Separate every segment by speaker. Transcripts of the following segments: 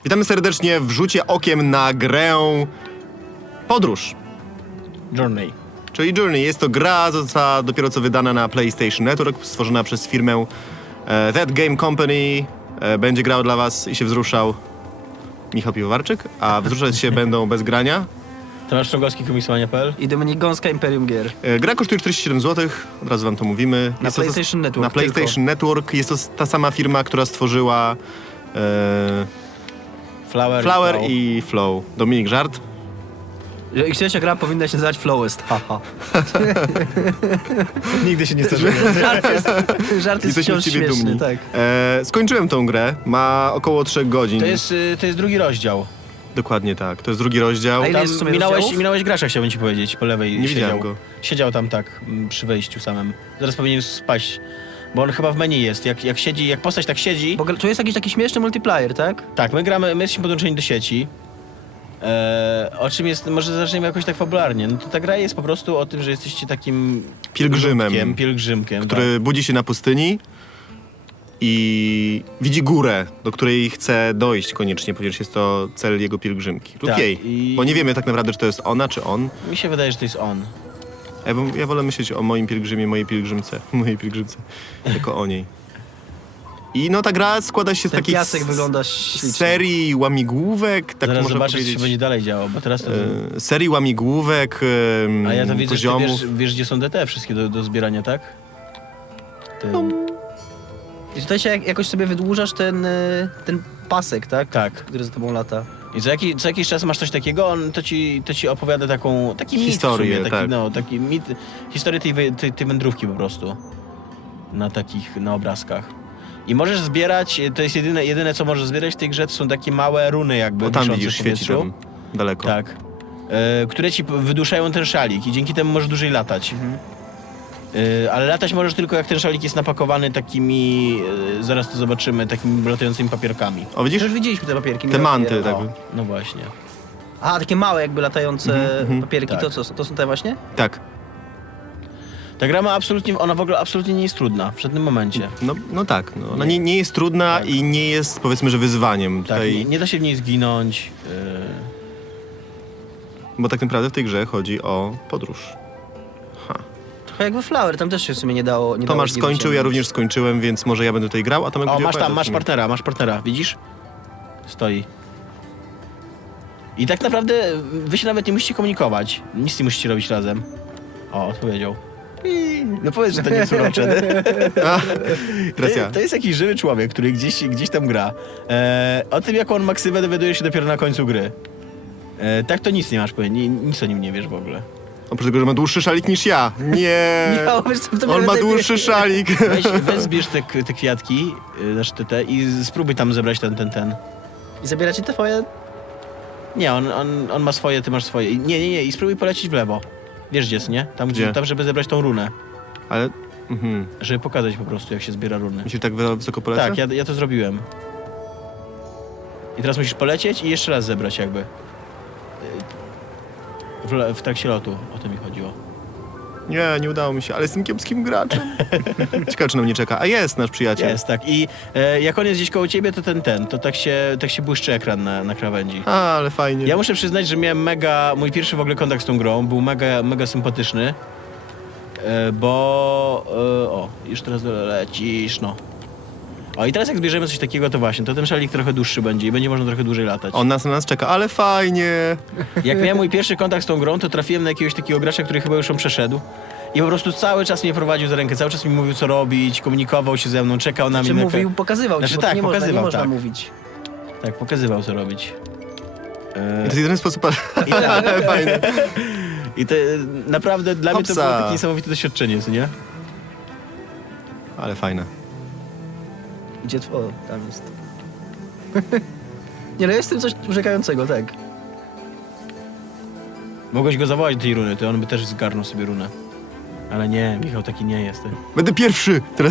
Speaker 1: Witamy serdecznie w rzucie okiem na grę Podróż,
Speaker 2: Journey.
Speaker 1: czyli Journey. Jest to gra, została dopiero co wydana na PlayStation Network, stworzona przez firmę That Game Company. Będzie grał dla was i się wzruszał Michał Piwowarczyk, a wzruszać się będą bez grania.
Speaker 2: Tomasz Strągowski, komiksomania.pl.
Speaker 3: I Dominik Gąska, Imperium Gier.
Speaker 1: Gra kosztuje 47 zł, od razu wam to mówimy.
Speaker 3: Na PlayStation Network
Speaker 1: Na PlayStation Network. Jest to ta sama firma, która stworzyła Flower i Flow. Dominik, żart?
Speaker 3: I trzecia gra powinna się nazywać Flowest, haha.
Speaker 2: Nigdy się nie zdarzyło.
Speaker 3: Żart jest
Speaker 1: Jesteśmy
Speaker 3: wciąż
Speaker 1: z ciebie
Speaker 3: śmieszny,
Speaker 1: dumni.
Speaker 3: tak.
Speaker 1: Skończyłem tą grę, ma około 3 godzin.
Speaker 2: To jest drugi rozdział.
Speaker 1: Dokładnie tak, to jest drugi rozdział.
Speaker 3: A ile
Speaker 2: Tam
Speaker 3: jest w sumie rozdziałów?
Speaker 2: minąłeś gracza, chciałbym ci powiedzieć, po lewej
Speaker 1: Nie
Speaker 2: siedział.
Speaker 1: widziałem go.
Speaker 2: Siedział tam tak, przy wejściu samym. Zaraz powinien spaść. Bo on chyba w menu jest. Jak siedzi, jak postać tak siedzi.
Speaker 3: Bo tu jest jakiś taki śmieszny multiplayer, tak?
Speaker 2: Tak, my jesteśmy podłączeni do sieci. O czym jest, może zacznijmy jakoś tak fabularnie. No to ta gra jest po prostu o tym, że jesteście takim
Speaker 1: Pielgrzymem,
Speaker 2: pielgrzymkiem,
Speaker 1: który budzi się na pustyni i widzi górę, do której chce dojść koniecznie, ponieważ jest to cel jego pielgrzymki. Lub
Speaker 2: Tak,
Speaker 1: jej,
Speaker 2: i-
Speaker 1: bo nie wiemy tak naprawdę, czy to jest ona, czy on.
Speaker 2: Mi się wydaje, że to jest on.
Speaker 1: Ja wolę myśleć o moim pielgrzymie, mojej pielgrzymce, jako o niej. I no ta gra składa się z
Speaker 3: Ten
Speaker 1: takich
Speaker 3: piasek wygląda ślicznie.
Speaker 1: serii łamigłówek, tak
Speaker 2: Zaraz
Speaker 1: można
Speaker 2: zobaczysz,
Speaker 1: powiedzieć.
Speaker 2: co będzie dalej działo, bo teraz to...
Speaker 1: Serii łamigłówek,
Speaker 2: A ja to widzę, że ty
Speaker 1: poziomów.
Speaker 2: wiesz, gdzie są DT wszystkie do zbierania, tak?
Speaker 3: I tutaj się jakoś sobie wydłużasz ten pasek, tak?
Speaker 2: Tak.
Speaker 3: Który za tobą lata.
Speaker 2: I co jakiś czas masz coś takiego, to ci opowiada taki mit
Speaker 1: Historię,
Speaker 2: w sumie,
Speaker 1: tak.
Speaker 2: taki mit, historię tej wędrówki po prostu. Na obrazkach. I możesz zbierać, to jest jedyne co możesz zbierać w tej grze, to są takie małe runy jakby
Speaker 1: Bo tam
Speaker 2: wiszące
Speaker 1: widzisz,
Speaker 2: w
Speaker 1: świeci
Speaker 2: powietrzu.
Speaker 1: tam daleko.
Speaker 2: Tak. Które ci wyduszają ten szalik i dzięki temu możesz dłużej latać. Ale latać możesz tylko jak ten szalik jest napakowany takimi, zaraz to zobaczymy, takimi latającymi papierkami.
Speaker 1: O widzisz?
Speaker 3: Już widzieliśmy te papierki.
Speaker 1: Te
Speaker 3: nie
Speaker 1: manty,
Speaker 3: rozumiem.
Speaker 1: tak.
Speaker 2: No właśnie.
Speaker 3: A, takie małe jakby latające papierki,
Speaker 2: tak.
Speaker 3: to są te właśnie?
Speaker 1: Tak.
Speaker 2: Ta gra ma absolutnie, ona w ogóle absolutnie nie jest trudna w żadnym momencie.
Speaker 1: No tak, no. Ona nie jest trudna
Speaker 2: Tak.
Speaker 1: i nie jest, powiedzmy, że wyzwaniem.
Speaker 2: Tak,
Speaker 1: Tutaj,
Speaker 2: nie da się w niej zginąć.
Speaker 1: bo tak naprawdę w tej grze chodzi o podróż.
Speaker 3: Trochę jak we Flower, tam też się w sumie nie dało.
Speaker 1: Tomasz skończył, ja również skończyłem, więc może ja będę tutaj grał, a Tomek
Speaker 2: O,
Speaker 1: będzie
Speaker 2: masz
Speaker 1: opowiadał w sumie.
Speaker 2: masz partnera, widzisz? Stoi. I tak naprawdę wy się nawet nie musicie komunikować. Nic nie musicie robić razem. O, odpowiedział. No powiedz, że to nie jest uroczone.
Speaker 1: Teraz ja.
Speaker 2: To jest jakiś żywy człowiek, który gdzieś tam gra. O tym, jaką on ma ksywę, dowiaduje się dopiero na końcu gry. Tak to nic nie masz powiedzieć, nic o nim nie wiesz w ogóle.
Speaker 1: Oprócz tego, że ma dłuższy szalik niż ja. Nie!
Speaker 3: Michał, wiesz co, to
Speaker 1: On ma
Speaker 3: lepiej.
Speaker 1: dłuższy szalik.
Speaker 2: Weź zbierz te kwiatki, znaczy te i spróbuj tam zebrać ten.
Speaker 3: I zabieracie te twoje...
Speaker 2: Nie, on ma swoje, ty masz swoje. Nie, i spróbuj polecieć w lewo. Wiesz gdzie jest, nie?
Speaker 1: Gdzie?
Speaker 2: Tam, żeby zebrać tą runę.
Speaker 1: Ale...
Speaker 2: Żeby pokazać po prostu, jak się zbiera runy.
Speaker 1: Myślisz, tak wysoko polecę?
Speaker 2: Tak, ja to zrobiłem. I teraz musisz polecieć i jeszcze raz zebrać jakby. W trakcie lotu, o to mi chodziło.
Speaker 1: Nie udało mi się, ale jestem kiepskim graczem. Ciekawe, czy na mnie czeka. A jest nasz przyjaciel.
Speaker 2: Jest, tak. I jak on jest gdzieś koło ciebie, to tak się błyszczy ekran na krawędzi.
Speaker 1: A, ale fajnie.
Speaker 2: Ja muszę przyznać, że miałem mój pierwszy w ogóle kontakt z tą grą był mega sympatyczny, bo... o, już teraz lecisz, no. O, i teraz jak zbierzemy coś takiego, to właśnie, to ten szalik trochę dłuższy będzie i będzie można trochę dłużej latać.
Speaker 1: On na nas czeka, ale fajnie.
Speaker 2: Jak miałem mój pierwszy kontakt z tą grą, to trafiłem na jakiegoś takiego gracza, który chyba już ją przeszedł. I po prostu cały czas mnie prowadził za rękę, cały czas mi mówił co robić, komunikował się ze mną, czekał na
Speaker 3: Czy
Speaker 2: mnie.
Speaker 3: mówił, pokazywał
Speaker 2: Znaczy
Speaker 3: ci, bo to
Speaker 2: tak,
Speaker 3: nie
Speaker 2: pokazywał,
Speaker 3: można
Speaker 2: tak.
Speaker 3: mówić.
Speaker 2: Tak, pokazywał co robić.
Speaker 1: I to jest jedyny sposób...
Speaker 2: I tak.
Speaker 1: ale fajnie.
Speaker 2: I to naprawdę dla mnie to
Speaker 1: Hopsa.
Speaker 2: było takie niesamowite doświadczenie, co nie?
Speaker 1: Ale fajne.
Speaker 3: Gdzie o, tam jest. Nie no, jest w tym coś urzekającego, tak.
Speaker 2: Mogłeś go zawołać do tej runy, to on by też zgarnął sobie runę. Ale nie, Michał taki nie jest.
Speaker 1: Będę pierwszy! Teraz...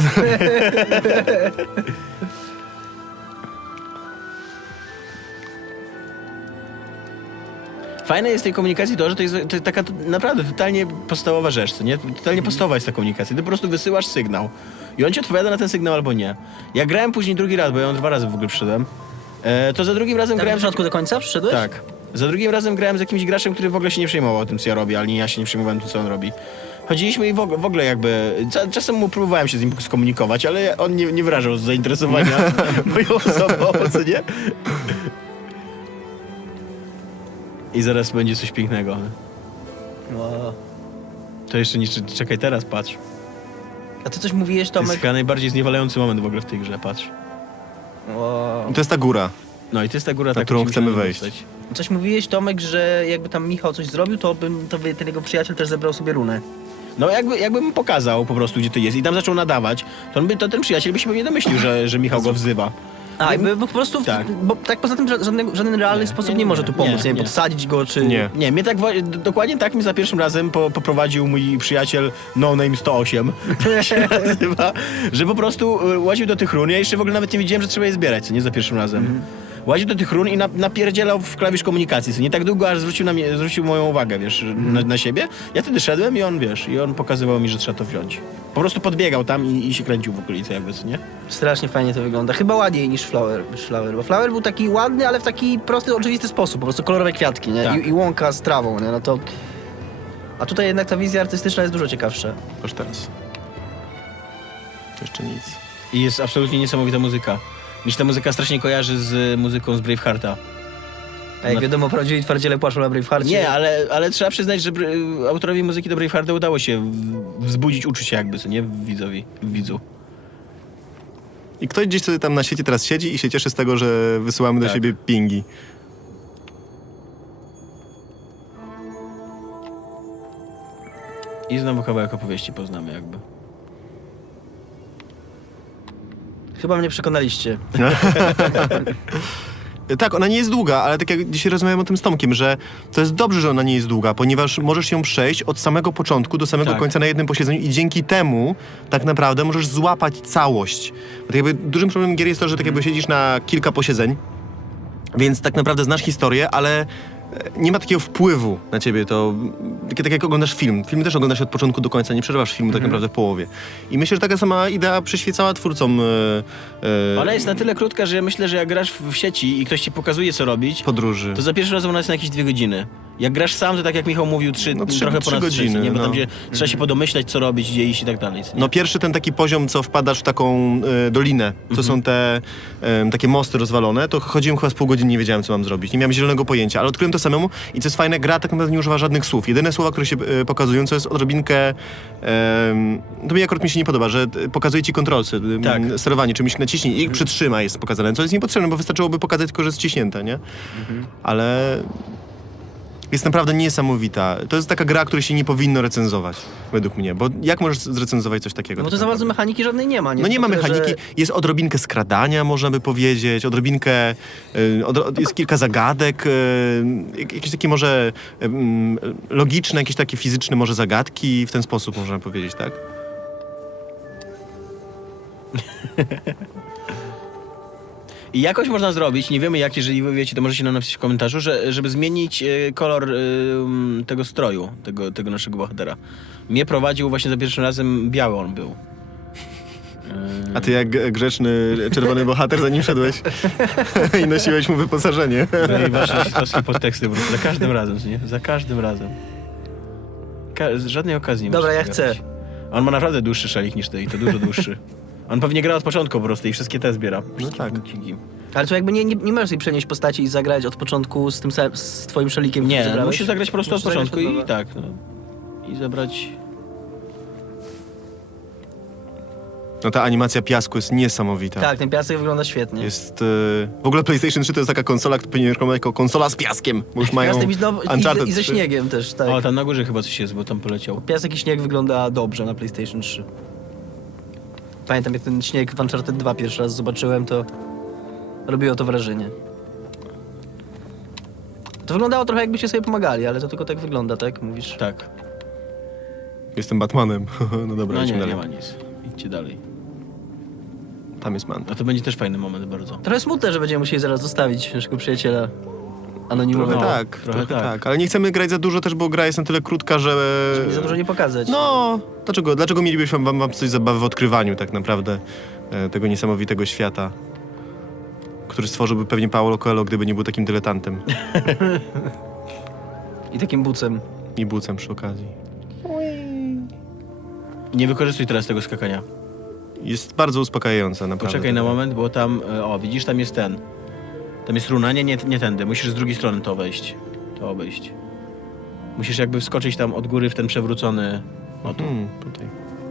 Speaker 2: Fajne jest w tej komunikacji to, że to jest taka naprawdę totalnie podstawowa rzecz, co nie? Totalnie podstawowa jest ta komunikacja. Ty po prostu wysyłasz sygnał i on ci odpowiada na ten sygnał albo nie. Ja grałem później drugi raz, bo ja ją 2 razy w ogóle przyszedłem. To za drugim razem
Speaker 3: Tak, od
Speaker 2: grałem...
Speaker 3: początku do końca przyszedłeś?
Speaker 2: Tak. Za drugim razem grałem z jakimś graczem, który w ogóle się nie przejmował tym, co ja robię, ale nie ja się nie przejmowałem tym, co on robi. Chodziliśmy i w ogóle jakby... Czasem mu próbowałem się z nim skomunikować, ale on nie wyrażał zainteresowania moją osobą, co nie? I zaraz będzie coś pięknego.
Speaker 3: Wow.
Speaker 2: To jeszcze nie... Czekaj, teraz patrz.
Speaker 3: A ty coś mówiłeś,
Speaker 2: To jest
Speaker 3: Tomek?
Speaker 2: chyba najbardziej zniewalający moment w ogóle w tej grze, patrz.
Speaker 3: Wow.
Speaker 1: I to jest ta góra.
Speaker 2: No i to jest ta góra,
Speaker 1: Na
Speaker 2: tak,
Speaker 1: którą
Speaker 2: musimy
Speaker 1: chcemy
Speaker 2: się
Speaker 1: wejść.
Speaker 2: dostać.
Speaker 3: Coś mówiłeś, Tomek, że jakby tam Michał coś zrobił, to ten jego przyjaciel też zebrał sobie runę.
Speaker 2: No jakbym pokazał po prostu, gdzie to jest i tam zaczął nadawać, to ten przyjaciel by się pewnie domyślił, że Michał go wzywa.
Speaker 3: A, jakby bo po prostu,
Speaker 2: Tak.
Speaker 3: bo tak poza tym żaden realny
Speaker 2: Nie,
Speaker 3: sposób
Speaker 2: nie,
Speaker 3: nie, może
Speaker 2: nie,
Speaker 3: tu pomóc,
Speaker 2: nie,
Speaker 3: nie,
Speaker 2: nie.
Speaker 3: podsadzić go, czy...
Speaker 1: Nie.
Speaker 2: Nie, mnie tak dokładnie tak mi za pierwszym razem poprowadził mój przyjaciel No Name 108, się nazywa, że po prostu łaził do tych run. Ja jeszcze w ogóle nawet nie wiedziałem, że trzeba je zbierać, co nie za pierwszym razem. Łaził do tych run i napierdzielał w klawisz komunikacji, co nie tak długo, aż zwrócił moją uwagę, wiesz, na siebie. Ja wtedy szedłem i on pokazywał mi, że trzeba to wziąć. Po prostu podbiegał tam i się kręcił w okolicy jakby, co nie?
Speaker 3: Strasznie fajnie to wygląda. Chyba ładniej niż Flower, bo Flower był taki ładny, ale w taki prosty, oczywisty sposób. Po prostu kolorowe kwiatki, nie?
Speaker 2: Tak.
Speaker 3: I łąka z trawą, nie? No to... A tutaj jednak ta wizja artystyczna jest dużo ciekawsza.
Speaker 1: Aż teraz. Jeszcze nic.
Speaker 2: I jest absolutnie niesamowita muzyka. Mi się ta muzyka strasznie kojarzy z muzyką z Bravehearta.
Speaker 3: A jak
Speaker 2: No.
Speaker 3: wiadomo, prawdziwi twardziele płaczą na Bravehearcie.
Speaker 2: Nie, ale trzeba przyznać, że autorowi muzyki do Bravehearta udało się wzbudzić uczucie jakby, co nie? W widzu.
Speaker 1: I ktoś gdzieś sobie tam na świecie teraz siedzi i się cieszy z tego, że wysyłamy do
Speaker 2: Tak.
Speaker 1: siebie pingi.
Speaker 2: I znowu kawałek opowieści poznamy jakby.
Speaker 3: Chyba mnie przekonaliście.
Speaker 1: Tak, ona nie jest długa, ale tak jak dzisiaj rozmawiałem o tym z Tomkiem, że to jest dobrze, że ona nie jest długa, ponieważ możesz ją przejść od samego początku do samego
Speaker 2: Tak.
Speaker 1: końca na jednym posiedzeniu i dzięki temu tak naprawdę możesz złapać całość. Bo tak jakby dużym problemem gier jest to, że tak jakby siedzisz na kilka posiedzeń, więc tak naprawdę znasz historię, ale nie ma takiego wpływu na ciebie, to tak jak oglądasz film. Film też oglądasz od początku do końca, nie przerywasz filmu tak naprawdę w połowie. I myślę, że taka sama idea przyświecała twórcom
Speaker 2: Ona jest na tyle krótka, że ja myślę, że jak grasz w sieci i ktoś ci pokazuje, co robić,
Speaker 1: podróży.
Speaker 2: to za pierwszy raz ona jest na jakieś 2 godziny. Jak grasz sam, to tak jak Michał mówił,
Speaker 1: trzy
Speaker 2: trochę ponad 3
Speaker 1: godziny,
Speaker 2: nie? Bo tam
Speaker 1: no.
Speaker 2: się, trzeba się podomyślać, co robić, gdzie iść i tak dalej. co nie?
Speaker 1: No pierwszy ten taki poziom, co wpadasz w taką dolinę, to są te takie mosty rozwalone, to chodziłem chyba z pół godziny, nie wiedziałem, co mam zrobić. Nie miałem zielonego pojęcia, ale odkryłem to samemu i co jest fajne, gra tak naprawdę nie używa żadnych słów. Jedyne słowa, które się pokazują, co jest odrobinkę... to mi akurat mi się nie podoba, że pokazuje ci kontrolsy,
Speaker 2: Tak.
Speaker 1: sterowanie, czymś naciśnij i przytrzymaj jest pokazane, co jest niepotrzebne, bo wystarczyłoby pokazać tylko, że jest ściśnięte, nie? Ale... Jest naprawdę niesamowita. To jest taka gra, której się nie powinno recenzować, według mnie. Bo jak możesz zrecenzować coś takiego?
Speaker 3: No bo
Speaker 1: tak
Speaker 3: to za bardzo
Speaker 1: naprawdę?
Speaker 3: mechaniki żadnej nie ma, nie?
Speaker 1: No nie ma
Speaker 3: Tylko tyle,
Speaker 1: mechaniki,
Speaker 3: że-
Speaker 1: jest odrobinkę skradania, można by powiedzieć, odrobinkę, jest kilka zagadek, jakieś takie może logiczne, jakieś takie fizyczne może zagadki, w ten sposób można powiedzieć, tak?
Speaker 2: I jakoś można zrobić, nie wiemy jak, jeżeli wy wiecie, to możecie nam napisać w komentarzu, żeby zmienić kolor tego stroju, tego naszego bohatera. Mnie prowadził właśnie za pierwszym razem, biały on był.
Speaker 1: A ty jak grzeczny czerwony bohater, zanim szedłeś i nosiłeś mu wyposażenie.
Speaker 2: No i właśnie rasistowskie podteksty po prostu, za każdym razem, co nie? Za każdym razem. Z żadnej okazji nie
Speaker 3: Dobra,
Speaker 2: możesz
Speaker 3: ja
Speaker 2: tego
Speaker 3: chcę.
Speaker 2: robić. On ma naprawdę dłuższy szalik niż ty i to dużo dłuższy. On pewnie gra od początku po prostu i wszystkie te zbiera. Wszystkie
Speaker 1: tak.
Speaker 2: punkciki.
Speaker 3: Ale to jakby nie możesz sobie przenieść postaci i zagrać od początku z tym z twoim szalikiem, który
Speaker 2: Nie,
Speaker 3: zebrałeś?
Speaker 2: musisz zagrać po prostu od
Speaker 3: Musisz zagrać
Speaker 2: początku
Speaker 3: od
Speaker 2: i
Speaker 3: nowa.
Speaker 2: tak. No. I zabrać...
Speaker 1: No ta animacja piasku jest niesamowita.
Speaker 3: Tak, ten piasek wygląda świetnie.
Speaker 1: Jest... w ogóle PlayStation 3 to jest taka konsola, która powinien reklamować jako konsola z piaskiem, bo już mają
Speaker 3: Piasek
Speaker 1: Uncharted
Speaker 3: i ze
Speaker 1: 3.
Speaker 3: śniegiem też, tak.
Speaker 2: O, tam na górze chyba coś jest, bo tam poleciał.
Speaker 3: Piasek i śnieg wygląda dobrze na PlayStation 3. Pamiętam, jak ten śnieg w Uncharted 2 pierwszy raz zobaczyłem, to robiło to wrażenie. To wyglądało trochę jakbyście sobie pomagali, ale to tylko tak wygląda, tak? Mówisz?
Speaker 2: Tak.
Speaker 1: Jestem Batmanem. No dobra,
Speaker 2: No
Speaker 1: idźmy
Speaker 2: nie, nie
Speaker 1: dalej.
Speaker 2: ma nic. Idźcie dalej.
Speaker 1: Tam jest Manta.
Speaker 2: A to będzie też fajny moment bardzo.
Speaker 3: Trochę smutne, że będziemy musieli zaraz zostawić naszego przyjaciela anonimowego.
Speaker 1: Trochę
Speaker 2: No,
Speaker 1: tak,
Speaker 2: trochę
Speaker 1: trochę
Speaker 2: tak.
Speaker 1: tak. Ale nie chcemy grać za dużo też, bo gra jest na tyle krótka, że...
Speaker 3: Żeby za dużo nie pokazać.
Speaker 1: No, dlaczego mielibyśmy wam coś zabawy w odkrywaniu tak naprawdę tego niesamowitego świata? który stworzyłby pewnie Paulo Coelho, gdyby nie był takim dyletantem
Speaker 3: I takim bucem.
Speaker 1: i bucem przy okazji.
Speaker 2: Nie wykorzystuj teraz tego skakania.
Speaker 1: Jest bardzo uspokajająca, naprawdę.
Speaker 2: Poczekaj na moment, bo tam, o widzisz, tam jest ten. Tam jest runa, nie tędy, musisz z drugiej strony to wejść. To obejść. Musisz jakby wskoczyć tam od góry w ten przewrócony... O tu.
Speaker 1: Tutaj.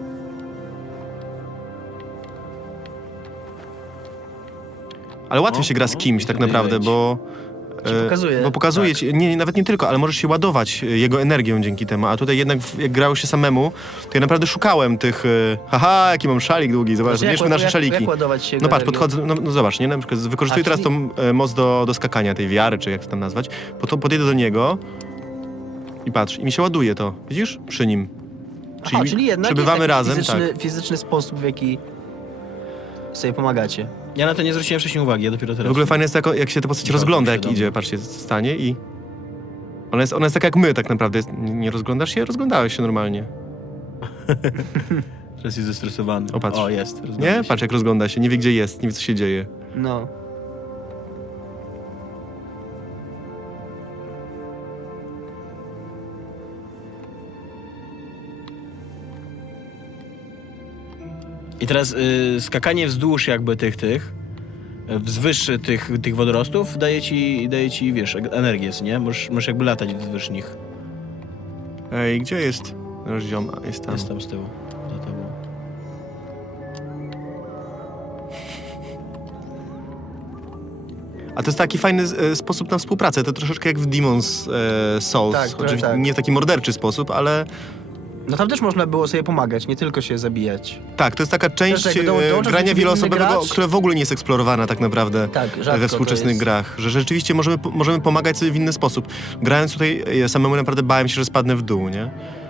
Speaker 1: Ale łatwiej się gra z kimś
Speaker 2: i
Speaker 1: tak
Speaker 2: tutaj
Speaker 1: naprawdę,
Speaker 2: wejdź.
Speaker 1: bo...
Speaker 3: pokazuje.
Speaker 1: Bo pokazuje
Speaker 3: Tak.
Speaker 1: ci, nawet nie tylko, ale możesz się ładować jego energią dzięki temu, a tutaj jednak jak grało się samemu, to ja naprawdę szukałem tych haha, jaki mam szalik długi, zobacz,
Speaker 3: Znaczy,
Speaker 1: bierzmy nasze szaliki.
Speaker 3: Jak ładować się
Speaker 1: No patrz,
Speaker 3: energią?
Speaker 1: podchodzę, no zobacz, nie? Na przykład wykorzystuję teraz tą moc do skakania, tej wiary, czy jak to tam nazwać, podjedę do niego i patrz, i mi się ładuje to, widzisz? Przy nim.
Speaker 3: Aha, czyli jednak
Speaker 1: przebywamy
Speaker 3: jest
Speaker 1: razem,
Speaker 3: fizyczny,
Speaker 1: tak.
Speaker 3: fizyczny sposób, w jaki sobie pomagacie.
Speaker 2: Ja na to nie zwróciłem wcześniej uwagi, ja dopiero teraz...
Speaker 1: W ogóle fajne jest to, jak się ta postać
Speaker 2: Całkiem
Speaker 1: rozgląda, jak
Speaker 2: świadomie.
Speaker 1: idzie, patrzcie, stanie i... Ona jest taka jak my tak naprawdę. Nie rozglądasz się? Rozglądałeś się normalnie.
Speaker 2: Teraz jest zestresowany.
Speaker 1: O, patrz.
Speaker 2: O, jest.
Speaker 1: Nie?
Speaker 2: rozgląda się.
Speaker 1: Patrz jak rozgląda się, nie wie gdzie jest, nie wie co się dzieje.
Speaker 3: No.
Speaker 2: I teraz skakanie wzdłuż jakby wzwyż tych wodorostów daje ci, wiesz, energię, nie? Możesz jakby latać wzwyż nich.
Speaker 1: Ej, gdzie jest nasz ziom? A, jest tam.
Speaker 2: Jest tam z tyłu, za tobą.
Speaker 1: A to jest taki fajny sposób na współpracę. To troszeczkę jak w Demon's Souls.
Speaker 3: Tak, trochę
Speaker 1: Oczywiście
Speaker 3: tak.
Speaker 1: nie w taki morderczy sposób, ale
Speaker 3: No tam też można było sobie pomagać, nie tylko się zabijać.
Speaker 1: tak, to jest taka część
Speaker 3: Też jakby dołącza
Speaker 1: grania
Speaker 3: inny
Speaker 1: wieloosobowego,
Speaker 3: gracz.
Speaker 1: które w ogóle nie jest eksplorowana tak naprawdę
Speaker 3: Tak, rzadko
Speaker 1: we
Speaker 3: to
Speaker 1: współczesnych
Speaker 3: jest.
Speaker 1: grach. Że rzeczywiście możemy pomagać sobie w inny sposób. Grając tutaj samemu naprawdę bałem się, że spadnę w dół, nie?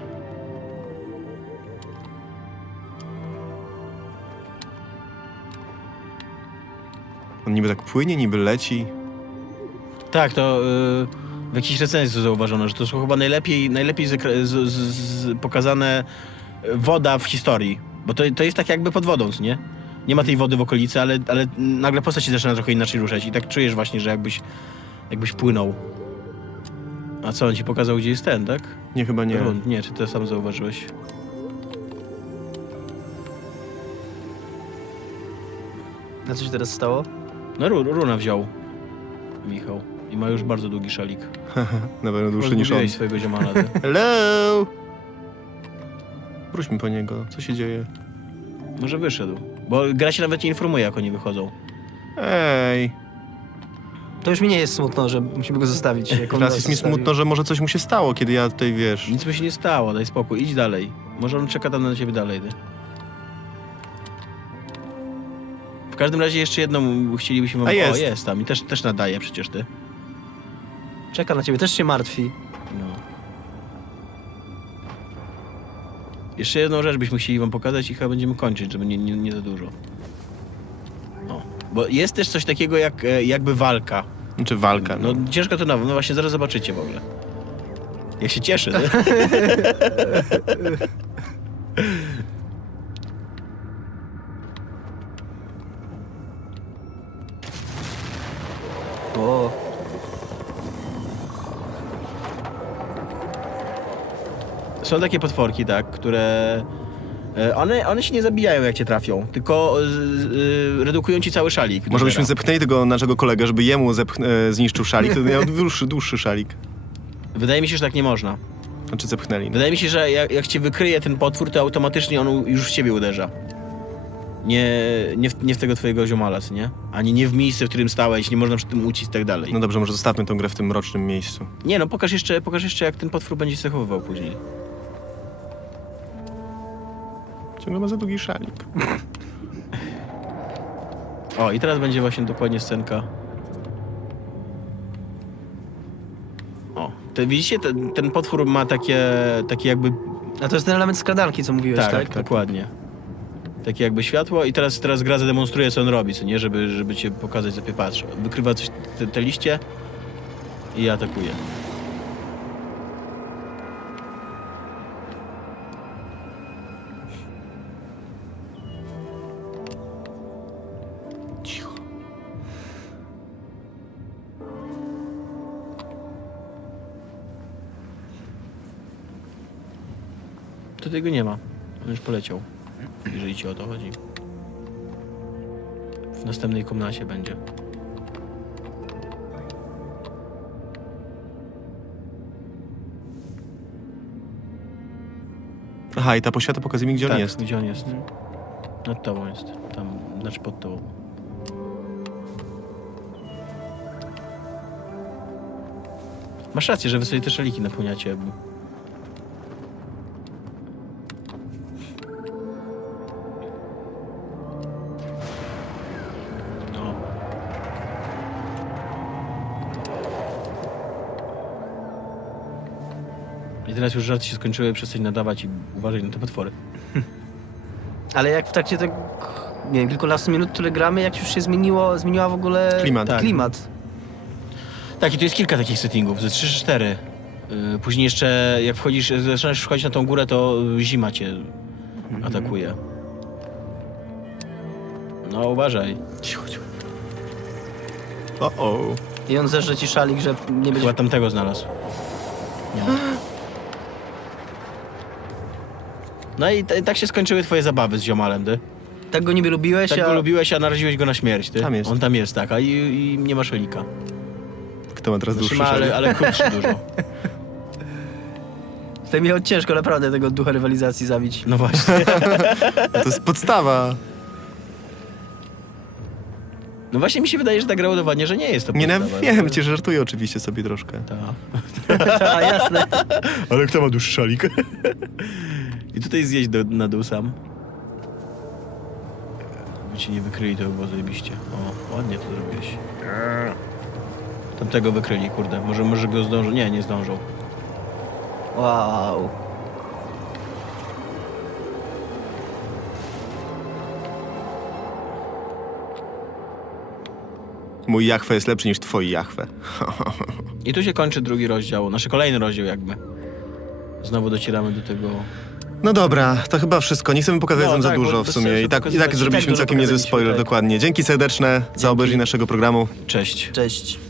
Speaker 1: On niby tak płynie, niby leci.
Speaker 2: Tak, to w jakiejś recenzji zauważono, że to są chyba najlepiej pokazane woda w historii. Bo to jest tak jakby pod wodą, co nie? Nie ma tej wody w okolicy, ale nagle postać się zaczyna trochę inaczej ruszać i tak czujesz właśnie, że jakbyś płynął. A co, on ci pokazał, gdzie jest ten, tak?
Speaker 1: Nie, chyba nie.
Speaker 2: Rund. Nie, czy ty sam zauważyłeś?
Speaker 3: Na co się teraz stało?
Speaker 2: No runa wziął Michał i ma już bardzo długi szalik.
Speaker 1: Na pewno dłuższy niż on.
Speaker 2: Rozgubiłeś swojego ziomala. Ty.
Speaker 1: Hello! Wróćmy po niego. Co się dzieje?
Speaker 2: Może wyszedł. Bo gra się nawet nie informuje, jak oni wychodzą.
Speaker 1: Ej!
Speaker 3: To już mi nie jest smutno, że musimy go zostawić. Jak on
Speaker 1: Teraz
Speaker 3: nas
Speaker 1: jest mi
Speaker 3: zostawił.
Speaker 1: smutno, że może coś mu się stało, kiedy ja tutaj, wiesz...
Speaker 2: Nic mu się nie stało, daj spokój, idź dalej. Może on czeka tam na ciebie dalej, ty. W każdym razie jeszcze jedną chcielibyśmy wam...
Speaker 1: A jest.
Speaker 2: O, jest tam i też nadaje przecież ty.
Speaker 3: Czeka na ciebie, też się martwi.
Speaker 2: No. Jeszcze jedną rzecz byśmy chcieli wam pokazać i chyba będziemy kończyć, żeby nie za dużo. O. Bo jest też coś takiego jak jakby walka.
Speaker 1: Znaczy walka, no.
Speaker 2: No ciężko to no właśnie zaraz zobaczycie w ogóle. Jak się cieszy, nie?
Speaker 3: O,
Speaker 2: Są takie potworki, tak, które... One się nie zabijają, jak cię trafią, tylko redukują ci cały szalik. do
Speaker 1: Może byśmy
Speaker 2: zera.
Speaker 1: zepchnęli tego naszego kolegę, żeby jemu zniszczył szalik, to miał dłuższy szalik.
Speaker 2: Wydaje mi się, że tak nie można.
Speaker 1: Znaczy zepchnęli. No.
Speaker 2: Wydaje mi się, że jak cię wykryje ten potwór, to automatycznie on już w ciebie uderza. Nie w tego twojego ziomala, co nie? Ani nie w miejsce, w którym stałeś, nie można przy tym uciec i tak dalej.
Speaker 1: No dobrze, może zostawmy tą grę w tym mrocznym miejscu.
Speaker 2: Nie no, pokaż jeszcze jak ten potwór będzie się zachowywał później.
Speaker 1: Ciągle ma za długi szalik.
Speaker 2: O, i teraz będzie właśnie dokładnie scenka. O, widzicie, ten potwór ma takie jakby...
Speaker 3: a to jest ten element skradanki, co mówiłeś, tak?
Speaker 2: dokładnie. Takie jakby światło i teraz gra zademonstruje, co on robi, co nie? Żeby cię pokazać, sobie patrz. Wykrywa coś, te liście i atakuje.
Speaker 1: Cicho.
Speaker 2: tutaj go nie ma. On już poleciał. Jeżeli ci o to chodzi. W następnej komnacie będzie.
Speaker 1: Aha, i ta poświata pokazuje mi, gdzie on
Speaker 2: Tak,
Speaker 1: jest.
Speaker 2: gdzie on jest? Nad tobą jest. Tam, znaczy pod tobą. Masz rację, że wy sobie te szaliki napełniacie. No. I teraz już żarty się skończyły, przestań nadawać i uważaj na te potwory.
Speaker 3: Ale jak w trakcie tego, nie wiem, kilkunastu minut, które gramy, jak już się zmieniła w ogóle
Speaker 1: Klimat.
Speaker 2: Tak.
Speaker 3: klimat.
Speaker 2: Tak, i tu jest kilka takich settingów, ze 3 czy 4. Później jeszcze, jak zaczynasz wchodzić na tą górę, to zima cię atakuje. No, uważaj.
Speaker 1: Cicho, cicho. O.
Speaker 3: I on zerze ci szalik, że nie będzie...
Speaker 2: Chyba tamtego znalazł. No i tak się skończyły twoje zabawy z ziomalem, ty.
Speaker 3: Tak go niby lubiłeś,
Speaker 2: Tak
Speaker 3: a...
Speaker 2: go lubiłeś, a naraziłeś go na śmierć, ty.
Speaker 1: Tam jest.
Speaker 2: On tam jest, tak, a i nie ma szalika.
Speaker 1: Kto ma teraz
Speaker 2: Znaczy
Speaker 1: dłuższy
Speaker 2: ma,
Speaker 1: szalik?
Speaker 2: ale krótszy dużo.
Speaker 3: To mi ciężko naprawdę tego ducha rywalizacji zabić.
Speaker 2: No właśnie.
Speaker 1: To jest podstawa.
Speaker 2: No właśnie mi się wydaje, że ta gra udowadnia, że nie jest to
Speaker 1: Nie, no,
Speaker 2: podstawa.
Speaker 1: wiem, cię żartuję oczywiście sobie troszkę.
Speaker 2: Tak.
Speaker 3: A, jasne.
Speaker 2: Ale kto ma dłuższy szalik? I tutaj zjeść na dół sam. By ci nie wykryli, to by było zajebiście. O, ładnie to zrobiłeś. Tamtego wykryli, kurde. Może go zdążą. Nie zdążą.
Speaker 3: Wow.
Speaker 1: Mój Jachwę jest lepszy niż twoi Jachwę.
Speaker 2: I tu się kończy drugi rozdział, nasz kolejny rozdział jakby. Znowu docieramy do tego...
Speaker 1: No dobra, to chyba wszystko. Nie chcemy pokazać
Speaker 2: No,
Speaker 1: wam za
Speaker 2: tak,
Speaker 1: dużo
Speaker 2: bo
Speaker 1: w
Speaker 2: bez
Speaker 1: sumie.
Speaker 2: sensu
Speaker 1: I tak
Speaker 2: pokazywać.
Speaker 1: zrobiliśmy
Speaker 3: dużo
Speaker 1: całkiem niezły
Speaker 3: pokazaliśmy,
Speaker 1: spoiler,
Speaker 3: tak.
Speaker 1: dokładnie. Dzięki serdeczne za obejrzenie naszego programu.
Speaker 2: Cześć.
Speaker 3: Cześć.